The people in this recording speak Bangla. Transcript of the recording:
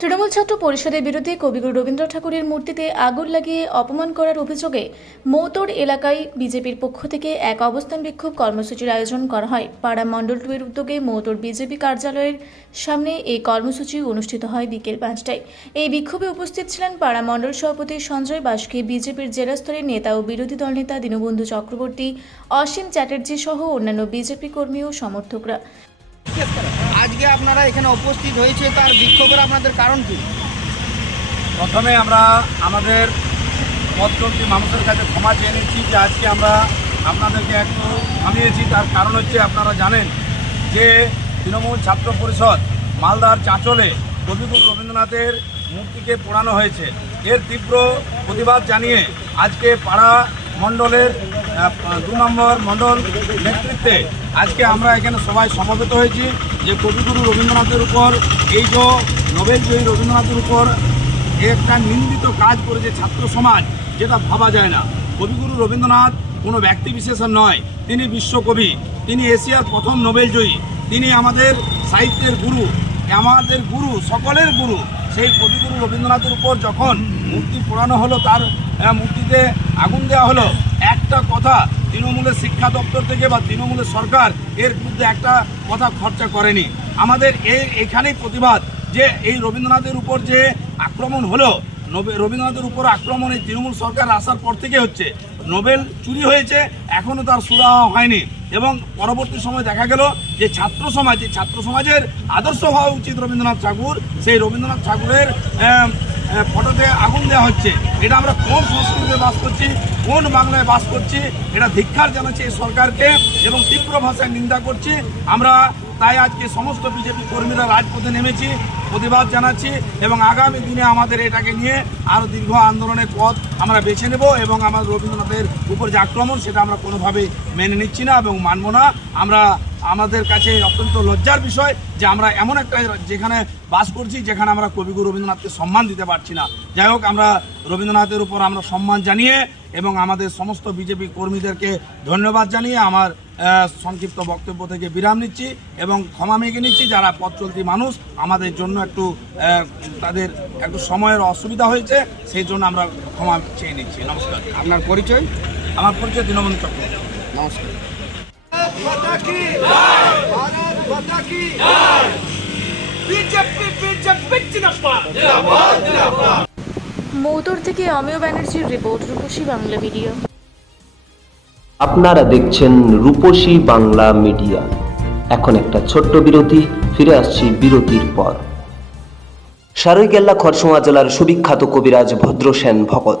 তৃণমূল ছাত্র পরিষদের বিরুদ্ধে কবিগুরু রবীন্দ্র ঠাকুরের মূর্তিতে আগুন লাগিয়ে অপমান করার অভিযোগে মৌতর এলাকায় বিজেপির পক্ষ থেকে এক অবস্থান বিক্ষোভ কর্মসূচির আয়োজন করা হয়। পাড়া মণ্ডল টুয়ের উদ্যোগে মৌতর বিজেপি কার্যালয়ের সামনে এই কর্মসূচি অনুষ্ঠিত হয় বিকেল পাঁচটায়। এই বিক্ষোভে উপস্থিত ছিলেন পাড়া মণ্ডল সভাপতি সঞ্জয় বাসকে, বিজেপির জেলা স্তরের নেতা ও বিরোধী দলনেতা দীনবন্ধু চক্রবর্তী, অসীম চ্যাটার্জি সহ অন্যান্য বিজেপি কর্মী ও সমর্থকরা। আজকে আপনারা এখানে উপস্থিত হয়েছে, তার বিক্ষোভের আপনাদের কারণ কি? প্রথমে আমরা আমাদের পথচলতি মানুষের কাছে ক্ষমা চেয়ে নিচ্ছি যে আজকে আমরা আপনাদেরকে একটু থামিয়েছি। তার কারণ হচ্ছে আপনারা জানেন যে তৃণমূল ছাত্র পরিষদ মালদার চাঁচলে কবিগুরু রবীন্দ্রনাথের মূর্তিকে পোড়ানো হয়েছে। এর তীব্র প্রতিবাদ জানিয়ে আজকে পাড়া মণ্ডলের দু নম্বর মণ্ডল নেতৃত্বে আজকে আমরা এখানে সবাই সমবেত হয়েছি যে কবিগুরু রবীন্দ্রনাথের উপর, এই যে নোবেল জয়ী রবীন্দ্রনাথের উপর একটা নিন্দিত কাজ করেছে ছাত্র সমাজ, যেটা ভাবা যায় না। কবিগুরু রবীন্দ্রনাথ কোনো ব্যক্তি বিশেষের নয়। তিনি বিশ্বকবি, তিনি এশিয়ার প্রথম নোবেল জয়ী। তিনি আমাদের সাহিত্যের গুরু, আমাদের গুরু, সকলের গুরু। সেই কবিগুরু রবীন্দ্রনাথের উপর যখন মূর্তি পোড়ানো হলো, তার মূর্তিতে আগুন দেওয়া হলো, একটা কথা তৃণমূলের শিক্ষা দপ্তর থেকে বা তৃণমূলের সরকার এর বিরুদ্ধে একটা কথা খরচা করেনি। আমাদের এই, এখানেই প্রতিবাদ যে এই রবীন্দ্রনাথের উপর যে আক্রমণ হলো রবীন্দ্রনাথের উপর আক্রমণ এই তৃণমূল সরকার আসার পর থেকে হচ্ছে। নোবেল চুরি হয়েছে এখনও তার সুরাহা হয়নি। এবং পরবর্তী সময় দেখা গেল যে ছাত্র সমাজ ছাত্র সমাজের আদর্শ হওয়া উচিত রবীন্দ্রনাথ ঠাকুর। সেই রবীন্দ্রনাথ ঠাকুরের ফটোতে আগুন দেওয়া হচ্ছে। এটা আমরা কোন সংস্কৃতিতে বাস করছি, কোন বাংলায় বাস করছি, এটা ধিক্ষার জানাচ্ছি এই সরকারকে এবং তীব্র ভাষায় নিন্দা করছি। আমরা তাই আজকে সমস্ত বিজেপি কর্মীরা রাজপথে নেমেছি, প্রতিবাদ জানাচ্ছি এবং আগামী দিনে আমাদের এটাকে নিয়ে আরও দীর্ঘ আন্দোলনের পথ আমরা বেছে নেব এবং আমার রবীন্দ্রনাথের উপর যে আক্রমণ, সেটা আমরা কোনোভাবেই মেনে নিচ্ছি না এবং মানব না। আমরা আমাদের কাছে অত্যন্ত লজ্জার বিষয় যে আমরা এমন একটা যেখানে বাস করছি যেখানে আমরা কবিগুরু রবীন্দ্রনাথকে সম্মান দিতে পারছি না। যাই হোক আমরা রবীন্দ্রনাথের উপর আমরা সম্মান জানিয়ে এবং আমাদের সমস্ত বিজেপি কর্মীদেরকে ধন্যবাদ জানিয়ে আমার সংক্ষিপ্ত বক্তব্য থেকে বিরাম নিচ্ছি এবং ক্ষমা মেগে নিচ্ছি। যারা পথ চলতি মানুষ আমাদের জন্য একটু তাদের একটু সময়ের অসুবিধা হয়েছে সেই জন্য আমরা ক্ষমা চেয়ে নিচ্ছি। নমস্কার। আপনার পরিচয়? আমার পরিচয় দীনবন্ধু চক্রবর্তী। নমস্কার। মৌতর থেকে অমিয় ব্যানার্জির রিপোর্ট রূপসী বাংলা ভিডিও। আপনারা দেখছেন রূপসী বাংলা মিডিয়া। এখন একটা ছোট্ট বিরতি ফিরে আসছি বিরতির পর। সারৈকেল্লা খরসোয়া জেলার সুবিখ্যাত কবিরাজ Bhadrasen Bhagat.